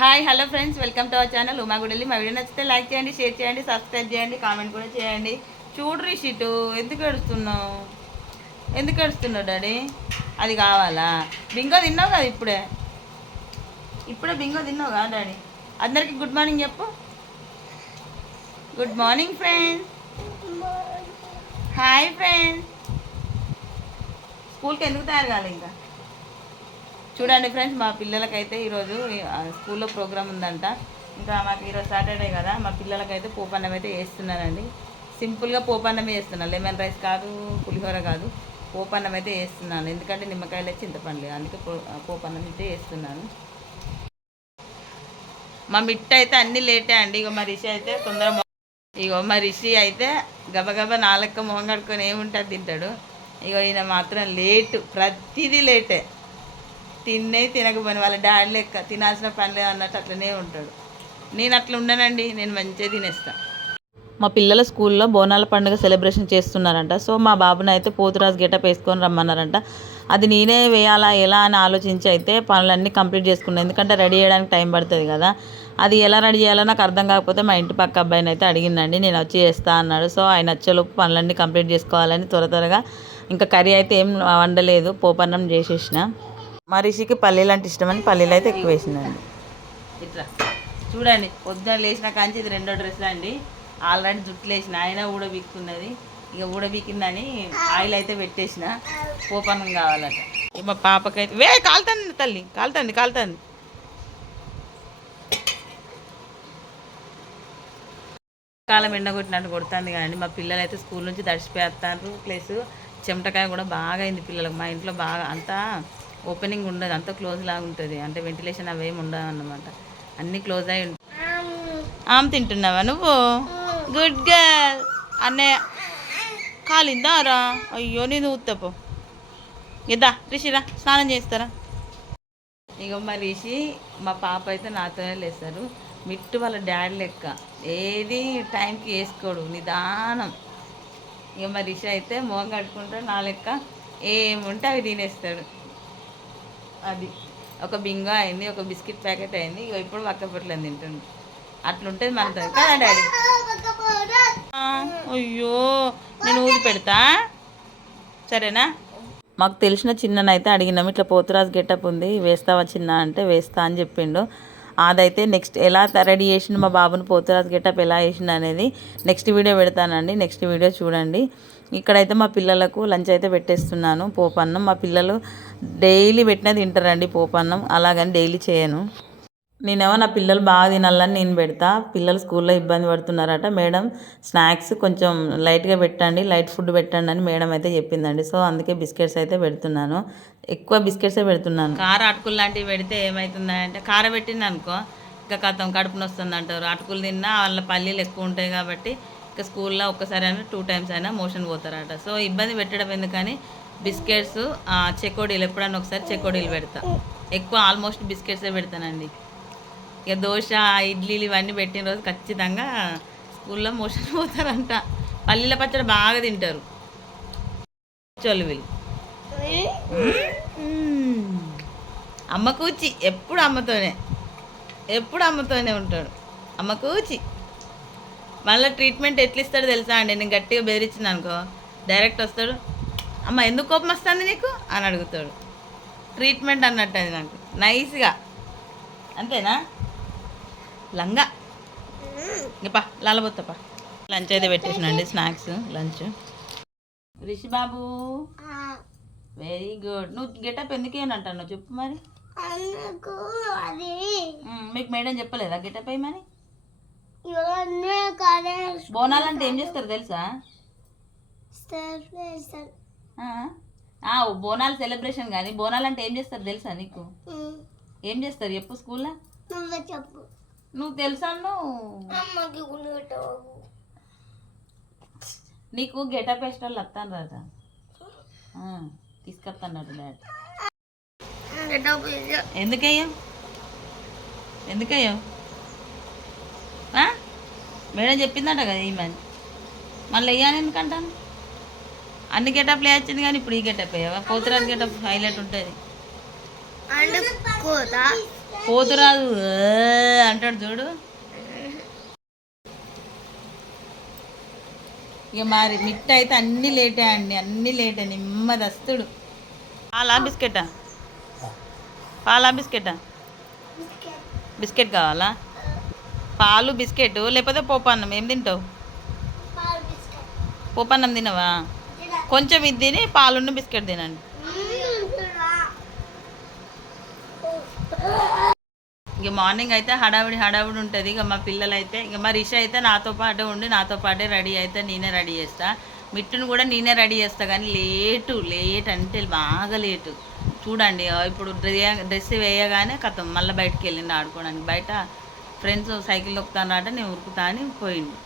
Hi hello friends welcome to our channel Uma మా video నచ్చితే like చేయండి share చేయండి సబ్స్క్రైబ్ చేయండి కామెంట్ కూడా చేయండి. చూడు రిషిటు ఎందుకు ఏడుస్తున్నావు? ఎందుకు ఏడుస్తున్నావు డాడీ? అది కావాలా? బింగో తిన్నావు కదా ఇప్పుడే? ఇప్పుడే బింగో తిన్నావు కదా డాడీ? అందరికి గుడ్ మార్నింగ్ చెప్పు. Good morning friends. Hi friends. స్కూల్కి ఎందుకు తయారు కాలే ఇంకా? చూడండి ఫ్రెండ్స్ మా పిల్లలకైతే ఈరోజు స్కూల్లో ప్రోగ్రామ్ ఉందంట. ఇంకా మాకు ఈరోజు సాటర్డే కదా మా పిల్లలకైతే పోపన్నం అయితే వేస్తున్నానండి. సింపుల్గా పోపన్నం వేస్తున్నాను లెమన్ రైస్ కాదు పులిహోర కాదు పోపన్నం అయితే వేస్తున్నాను. ఎందుకంటే నిమ్మకాయలు చింతపండు అందుకే పో పోపన్నం అయితే వేస్తున్నాను. మా మిట్ట అయితే అన్నీ లేటే అండి. ఇగో మా రిషి అయితే తొందర ఇగో మా రిషి అయితే గబగబా నాలుక మొహం కడుక్కొని ఏముంటుంది తింటాడు. ఇగో ఈయన మాత్రం లేటు ప్రతిదీ లేటే. తిన్నే తినకపోయిన వాళ్ళ డాడీ లెక్క తినాల్సిన పనులే అన్నట్టు అట్లనే ఉంటాడు. నేను అట్లా ఉండనండి నేను మంచిగా తినేస్తా. మా పిల్లల స్కూల్లో బోనాల పండుగ సెలబ్రేషన్ చేస్తున్నారంట. సో మా బాబుని అయితే పోతురాజు గెటప్ వేసుకొని రమ్మన్నారంట. అది నేనే వేయాలా ఎలా అని ఆలోచించి అయితే పనులన్నీ కంప్లీట్ చేసుకున్నాను ఎందుకంటే రెడీ చేయడానికి టైం పడుతుంది కదా. అది ఎలా రెడీ చేయాలో నాకు అర్థం కాకపోతే మా ఇంటి పక్క అబ్బాయిని అయితే అడిగిందండి. నేను వచ్చి చేస్తా అన్నాడు. సో ఆయన వచ్చేలోపు పనులన్నీ కంప్లీట్ చేసుకోవాలని త్వర త్వరగా ఇంకా కర్రీ అయితే ఏం వండలేదు. పోపన్నం చేసేసిన. మా రిషికి పల్లీలు అంటే ఇష్టమని పల్లీలు అయితే ఎక్కువ వేసిందండి. ఇట్లా. చూడండి పొద్దున లేచిన కాంచి ఇది రెండో డ్రెస్ అండి. ఆల్రెడీ జుట్లు వేసిన ఆయన ఊడబీక్కున్నది ఇక ఊడబీకిందని ఆయిల్ అయితే పెట్టేసిన. పోపన్నం కావాలట. మా పాపకైతే వే కాలుతుంది తల్లి. కాలుతుంది కాలుతుంది. కాలం ఎండ కొట్టినట్టు కొడుతుంది కానీ మా పిల్లలు అయితే స్కూల్ నుంచి తడిసిపోతారు ప్లస్ చెమటకాయ కూడా బాగా అయింది పిల్లలకు. మా ఇంట్లో బాగా అంతా ఓపెనింగ్ ఉండదు అంత క్లోజ్ లాగా ఉంటుంది. అంటే వెంటిలేషన్ అవి ఏమి ఉండదు అన్నమాట. అన్నీ క్లోజ్ అయి ఉంటాయి. ఆమె తింటున్నావా నువ్వు? గుడ్ గర్ల్ అన్నయ్య కాలిందా రా అయ్యో నేను ఊత్తపో ఇద్దా రిషిరా స్నానం చేస్తారా ఇక మా రిషి మా పాప అయితే నాతోనే లేస్తారు. మిట్టు వాళ్ళ డాడీ లెక్క. ఏది టైంకి వేసుకోడు నిదానం. ఇక మా రిషి అయితే మొహం కట్టుకుంటాడు నా లెక్క. ఏముంటే అవి తినేస్తాడు. అది. ఒక బింగో అయింది ఒక బిస్కెట్ ప్యాకెట్ అయింది ఇక ఇప్పుడు పక్క పొట్లని తింటుంది. అట్లుంటుంది మనతో కదా డాడీ? అయ్యో నేను ఊది పెడతా? సరేనా? మాకు తెలిసిన చిన్ననైతే అడిగినాం ఇట్లా పోతురాజు గెటప్ ఉంది వేస్తావా చిన్న అంటే వేస్తా అని చెప్పిండు. అదైతే నెక్స్ట్ ఎలా రెడీ చేసిన మా బాబుని పోతురాజు గెటప్ ఎలా వేసిండు అనేది నెక్స్ట్ వీడియో పెడతానండి నెక్స్ట్ వీడియో చూడండి. ఇక్కడైతే మా పిల్లలకు లంచ్ అయితే పెట్టేస్తున్నాను పోపన్నం. మా పిల్లలు డైలీ పెట్టినా తింటారండి పోపన్నం. అలాగని డైలీ చేయను. నేనేమో నా పిల్లలు బాగా తినాలని నేను పెడతా. పిల్లలు స్కూల్లో ఇబ్బంది పడుతున్నారట. మేడం స్నాక్స్ కొంచెం లైట్గా పెట్టండి లైట్ ఫుడ్ పెట్టండి అని మేడం అయితే చెప్పిందండి. సో అందుకే బిస్కెట్స్ అయితే పెడుతున్నాను. ఎక్కువ బిస్కెట్సే పెడుతున్నాను. కార అటుకులు లాంటివి పెడితే ఏమవుతుందంటే కార పెట్టింది అనుకో ఇంకా కథం కడుపునొస్తుంది అంటారు అటుకులు తిన్నా వాళ్ళ పల్లీలు ఎక్కువ ఉంటాయి కాబట్టి ఇక స్కూల్లో ఒక్కసారి అయినా టూ టైమ్స్ అయినా మోషన్ పోతారట. సో ఇబ్బంది పెట్టడం ఎందుకని బిస్కెట్స్ చెకోడీలు ఎప్పుడన్నా ఒకసారి చెకోడీలు పెడతా. ఎక్కువ ఆల్మోస్ట్ బిస్కెట్సే పెడతానండి. ఇక దోశ ఇడ్లీలు ఇవన్నీ పెట్టిన రోజు ఖచ్చితంగా స్కూల్లో మోషన్ పోతారంట. పల్లీల పచ్చడి బాగా తింటారు. చోళ్ళు వీళ్ళు అమ్మ కూచి. ఎప్పుడు అమ్మతోనే. ఎప్పుడు అమ్మతోనే ఉంటాడు. అమ్మ కూచి. మళ్ళీ ట్రీట్మెంట్ ఎట్లా ఇస్తాడో తెలుసా అండి? నేను గట్టిగా బెదిరించిన అనుకో. డైరెక్ట్ వస్తాడు అమ్మ ఎందుకు కోపం వస్తుంది నీకు? అని అడుగుతాడు. ట్రీట్మెంట్ అన్నట్టు అది నాకు. నైస్గా అంతేనా? లంగా. ఇప్ప లాలబొత్తప్ప లంచ్ అయితే పెట్టేసినండి స్నాక్స్ లంచ్. రిషి బాబు వెరీ గుడ్ నువ్వు గెటప్ ఎందుకేనంటాను చెప్పు మరి. మీకు మేడం చెప్పలేదా గెటప్ ఇవన్నీ కానీ బోనాలు అంటే ఏం చేస్తారు తెలుసా? బోనాలు సెలబ్రేషన్. కానీ బోనాలు అంటే ఏం చేస్తారు తెలుసా నీకు? ఏం చేస్తారు చెప్పు స్కూల్లో? నువ్వే చెప్పు. నువ్వు తెలుసా నీకు గెటప్ వేసిన వాళ్ళు వస్తాను రాదా తీసుకొస్తాడు డాడీ. ఎందుకయ్యాం? ఎందుకయ్యాం? మేడం చెప్పిందట కదా ఈమె మళ్ళీ వెయ్యాను ఎందుకంటాను అన్ని గెటప్లు వేయచ్చింది కానీ ఇప్పుడు ఈ గెటప్ వేయవా పోతురాజు గెటప్ హైలైట్ ఉంటుంది. "ఏ" అంటాడు చూడు. ఇక మరి మిట్ట అయితే అన్ని లేటే అండి అన్ని లేటే నెమ్మది వస్తుడు పాలా బిస్కెటా? పాలా బిస్కెటా? బిస్కెట్ కావాలా? పాలు బిస్కెట్ లేకపోతే పోపన్నం. ఏం తింటావు? పోపన్నం తినవా? కొంచెం ఇది తిని పాలున్న బిస్కెట్ తినండి. ఇక మార్నింగ్ అయితే హడావిడి హడావిడి ఉంటుంది. ఇక మా పిల్లలు అయితే ఇక మా రిష అయితే నాతో పాటే ఉండి నాతో పాటే రెడీ అయితే నేనే రెడీ చేస్తా. మిట్టును కూడా నేనే రెడీ చేస్తా కానీ లేటు లేట్ అంటే బాగా లేటు. చూడండి ఇప్పుడు డ్రె- డ్రెస్ వేయగానే కథం మళ్ళీ బయటకు వెళ్ళిండు ఆడుకోవడానికి. బయట ఫ్రెండ్స్ సైకిల్ తొక్కుతానట నేను ఉరుకుతా అని పోయిండు.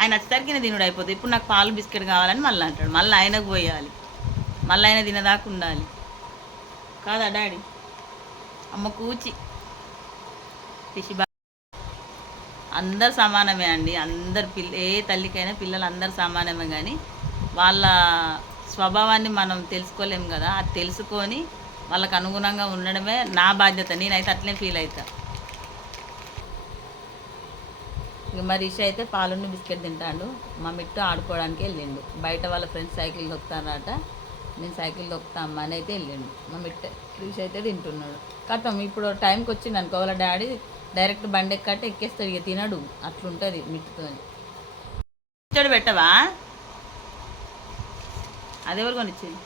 ఆయన వచ్చేసరికి నేను తినుడు అయిపోతుంది ఇప్పుడు నాకు పాలు బిస్కెట్ కావాలని మళ్ళీ అంటాడు. మళ్ళీ ఆయనకు పోయాలి. మళ్ళీ ఆయన తినదాకా ఉండాలి. కాదా డాడీ? అమ్మ కూచి. పిషి అందరు సమానమే అండి. అందరు పిల్ల ఏ తల్లికైనా పిల్లలు అందరు సమానమే కానీ వాళ్ళ స్వభావాన్ని మనం తెలుసుకోలేము కదా. అది తెలుసుకొని వాళ్ళకు అనుగుణంగా ఉండడమే నా బాధ్యత. నేనైతే అట్లే ఫీల్ అవుతా. ఇక మరి ఇష అయితే పాలున్న బిస్కెట్ తింటాడు. మా మిట్టు ఆడుకోవడానికి వెళ్ళిండు. బయట వాళ్ళ ఫ్రెండ్స్ సైకిల్ దొక్కుతారట. నేను సైకిల్ దొక్కుతా అమ్మ అని అయితే వెళ్ళిండు. మా మిట్ట రిష్ అయితే తింటున్నాడు. కథం ఇప్పుడు టైంకి వచ్చింది అనుకో వాళ్ళ డాడీ డైరెక్ట్ బండి ఎక్కట్టే ఎక్కేస్తాడు. ఇక తినడు. అట్లుంటుంది మిట్టుతో ఇచ్చాడు పెట్టవా? అదెవరు కొనిచ్చింది?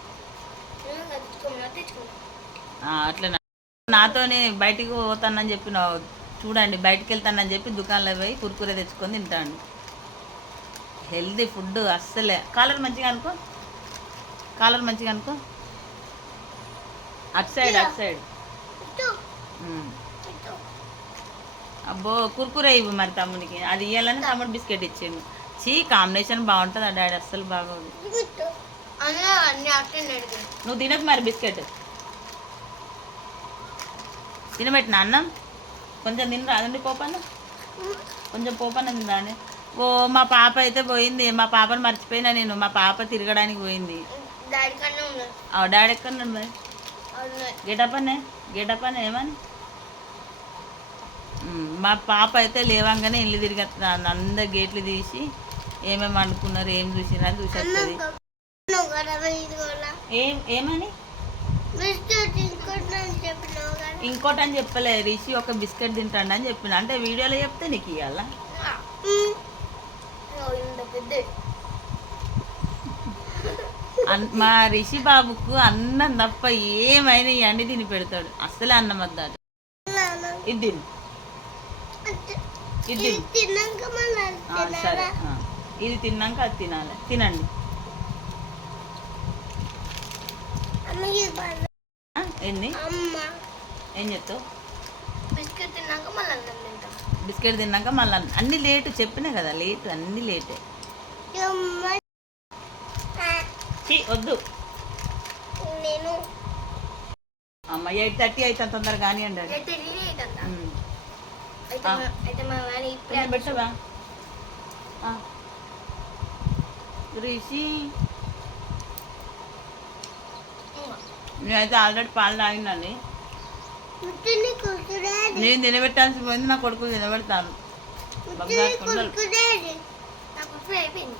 అట్లనే. నాతోనే బయటికి పోతానని చెప్పిన చూడండి బయటకు వెళ్తానని చెప్పి దుకాణంలో పోయి కుర్కురే తెచ్చుకొని తింటాను హెల్దీ ఫుడ్ అస్సలే. కాలర్ మంచిగా అనుకో. కాలర్ మంచిగా అనుకో. అటు సైడ్ అటు సైడ్ అబ్బో కుర్కురే ఇవ్వు మరి తమ్మునికి. అది ఇవ్వాలని తమ్ముడు బిస్కెట్ ఇచ్చిండు. చీ కాంబినేషన్ బాగుంటుంది ఆ డాడీ అస్సలు బాగోదు. నువ్వు తినకు మరి బిస్కెట్. తినబెట్టిన అన్నం? కొంచెం తిని రాదండి పోపన్న? కొంచెం పోపన్న తినరాని ఓ మా పాప అయితే పోయింది. మా పాపను మర్చిపోయినా నేను. మా పాప తిరగడానికి పోయింది. డాడీ ఎక్కడున్నాడు మరి. గెటప్ అనే గెటప్ అనే ఏమని? మా పాప అయితే లేవంగానే ఇల్లు తిరిగేస్తుంది అందరు గేట్లు తీసి ఏమేమి అనుకున్నారు ఏం చూసినా చూసి వస్తుంది నువ్వు కదా ఇది కూడా ఏం ఏమని? ఇంకోటి అని చెప్పలేదు చెప్పలే రిషి ఒక బిస్కెట్ తింటాడు అని చెప్పిన. అంటే వీడియోలో చెప్తే నీకు ఇవ్వాలా మా రిషి బాబుకు అన్నం తప్ప ఏమైనా ఇవన్నీ తిని పెడతాడు. అస్సలే అన్నం వద్దాడు ఇది ఇది తిన్నాక సరే. ఇది తిన్నాక అది తినాలి. తినండి. ఎన్ని? ఏం చెప్తావు? బిస్కెట్ తిన్నాక మళ్ళీ అన్నం తింటాం. బిస్కెట్ తిన్నాక మళ్ళీ అన్ని- లేటు చెప్పినా కదా లేటు అన్ని లేటే. వద్దు. నేను అమ్మ ఎయిట్ థర్టీ అయితే తొందరగా కానివ్వండి అది. అయితే రెడీ అవుతుందా ఉమ్. అయితే ఆ. మా- అయితే మా వాణి ఇప్పుడే కొంచెం పెట్టవా ఆ. రిషి నేనైతే ఆల్రెడీ పాలు కుర్కురేది. నేను తినబెట్టాల్సి పోయింది నా కొడుకు తినబెడతాను. ముట్టుని బంగారు కొండలు. కుర్కురేది. నా కుర్కురే అయిపోయింది.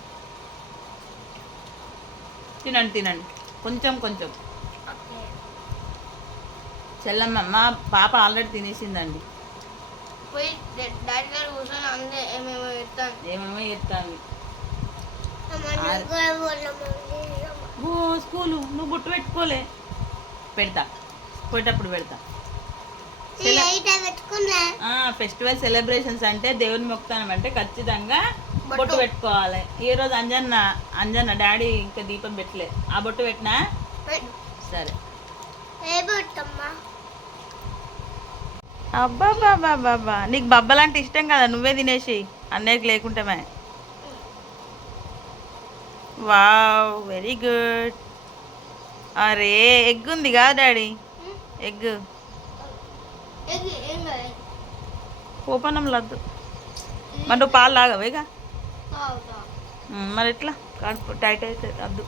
తినండి తినండి. కొంచెం కొంచెం. చెల్లమ్మ మా పాప ఆల్రెడీ తినేసిందండి. ఏమేమో ఓ స్కూలు నువ్వు బుట్టు పెట్టుకోలే. పెడతా. పోయేటప్పుడు పెడతా. ఫెస్టివల్ సెలబ్రేషన్స్ అంటే దేవుని మొక్కుతానం అంటే ఖచ్చితంగా బొట్టు. పెట్టుకోవాలి. ఈ రోజు అంజన్న అంజన్న డాడీ ఇంకా దీపం పెట్టలే. ఆ బొట్టు పెట్టినా? సరే. అబ్బా బాబా బాబా నీకు బబ్బలంటే ఇష్టం కదా నువ్వే తినేసి. అన్నయ్యకి లేకుంటామే వావ్ వెరీ గుడ్. అరే ఎగ్ ఉంది కదా డాడీ ఎగ్ పోపన్నం లద్దు మరి నువ్వు పాలు ఉమ్, మరి ఎట్లా? కడుపు టైట్ అయితే వద్దు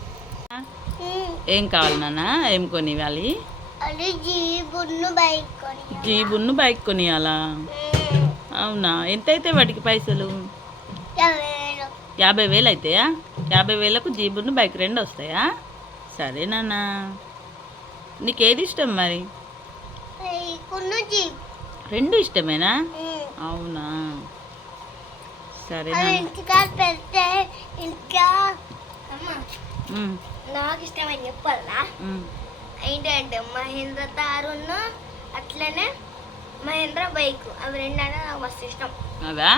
ఏం కావాలి నాన్న? ఏం కొని ఇవ్వాలి జీబున్ను బైక్ కొనియాలా. అవునా? ఎంత అయితే వాటికి పైసలు? యాభై వేలు. అవుతాయా యాభై వేలకు జీబును బైక్ రెండు వస్తాయా? సరే నాన్న. నీకేది ఇష్టం మరి? రెండు ఇష్టమేనా? అవునా? సరే అది పెడితే ఇంకా నాకు ఇష్టమని చెప్పాలా. ఏంటంటే మహేంద్ర తారును అట్లనే మహేంద్ర బైక్. అవి రెండు అంటే నాకు మస్తు ఇష్టం. అవా?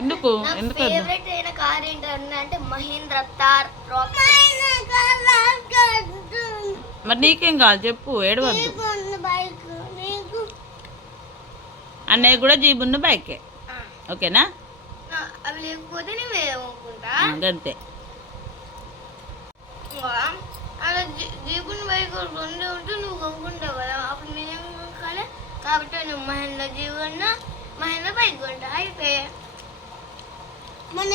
ఎందుకు? ఎందుకు? ఫేవరెట్ అయిన కార్ ఏంటంటే అంటే మహేంద్ర తార్ మరి నీకేం కావాలి? చెప్పు ఏడవద్దు. బైక్ నీకు? అన్నయ్య కూడా జీబున్ను బైకే ఓకేనా? అవి లేకపోతే నేను గంతే. అలా జీపుని బైక్ రెండు ఉంటే నువ్వు కొనుక్కుంటావు కదా. అప్పుడు నేనేం కొనుక్కోవాలి? కాబట్టి నువ్వు మహేంద్ర జీవన్ మహేంద్ర బైక్ కొంటా. అయిపోయా. మన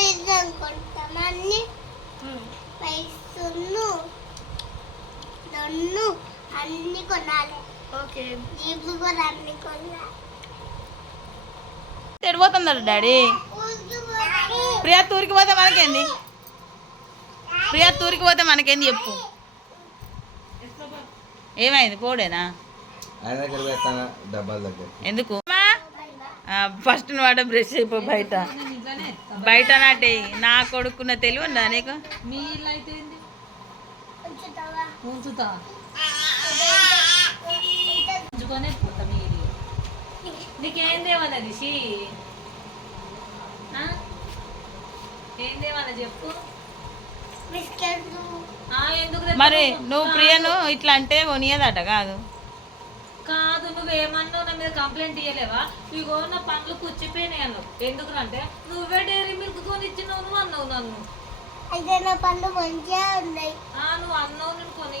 పైసలు దన్ను అన్ని కొనాలి. ఓకే. జీపు కూడా అన్ని కొనాలి. ఎడిపోతున్నారు డాడీ? ప్రియా తూరికి పోతే మనకేంది? ప్రియా తూరికి పోతే మనకేంది చెప్పు. ఏమైంది పోడేనా? ఎందుకు? ఫస్ట్ వాడ బ్రష్ అయిపో బయట. బయట నాటే నా కొడుకున్న తెలివి ఉందా నీకు? ఉంచుతావా? ఉంచుతా. ఉంచుకొనే పోతా మీరు నీకేం? ఏం చెప్పు. బిస్కెట్లు. ఆ, ఎందుకు మరి? నువ్వు ప్రియను ఇట్లా అంటే కొనియదట కాదు. కాదు నువ్వేమన్నావు నా మీద కంప్లైంట్ ఇయ్యలేవా? ఇగో నా పండ్లు పుచ్చిపోయినాయి అన్నావు. ఎందుకంటే నువ్వే డైరీ మిల్క్ కొని ఇచ్చినావు నువ్వు అన్నావు నన్ను. అయితే నా పనులు మంచిగా ఉన్నాయి. ఆ నువ్వు అన్నావు నేను కొని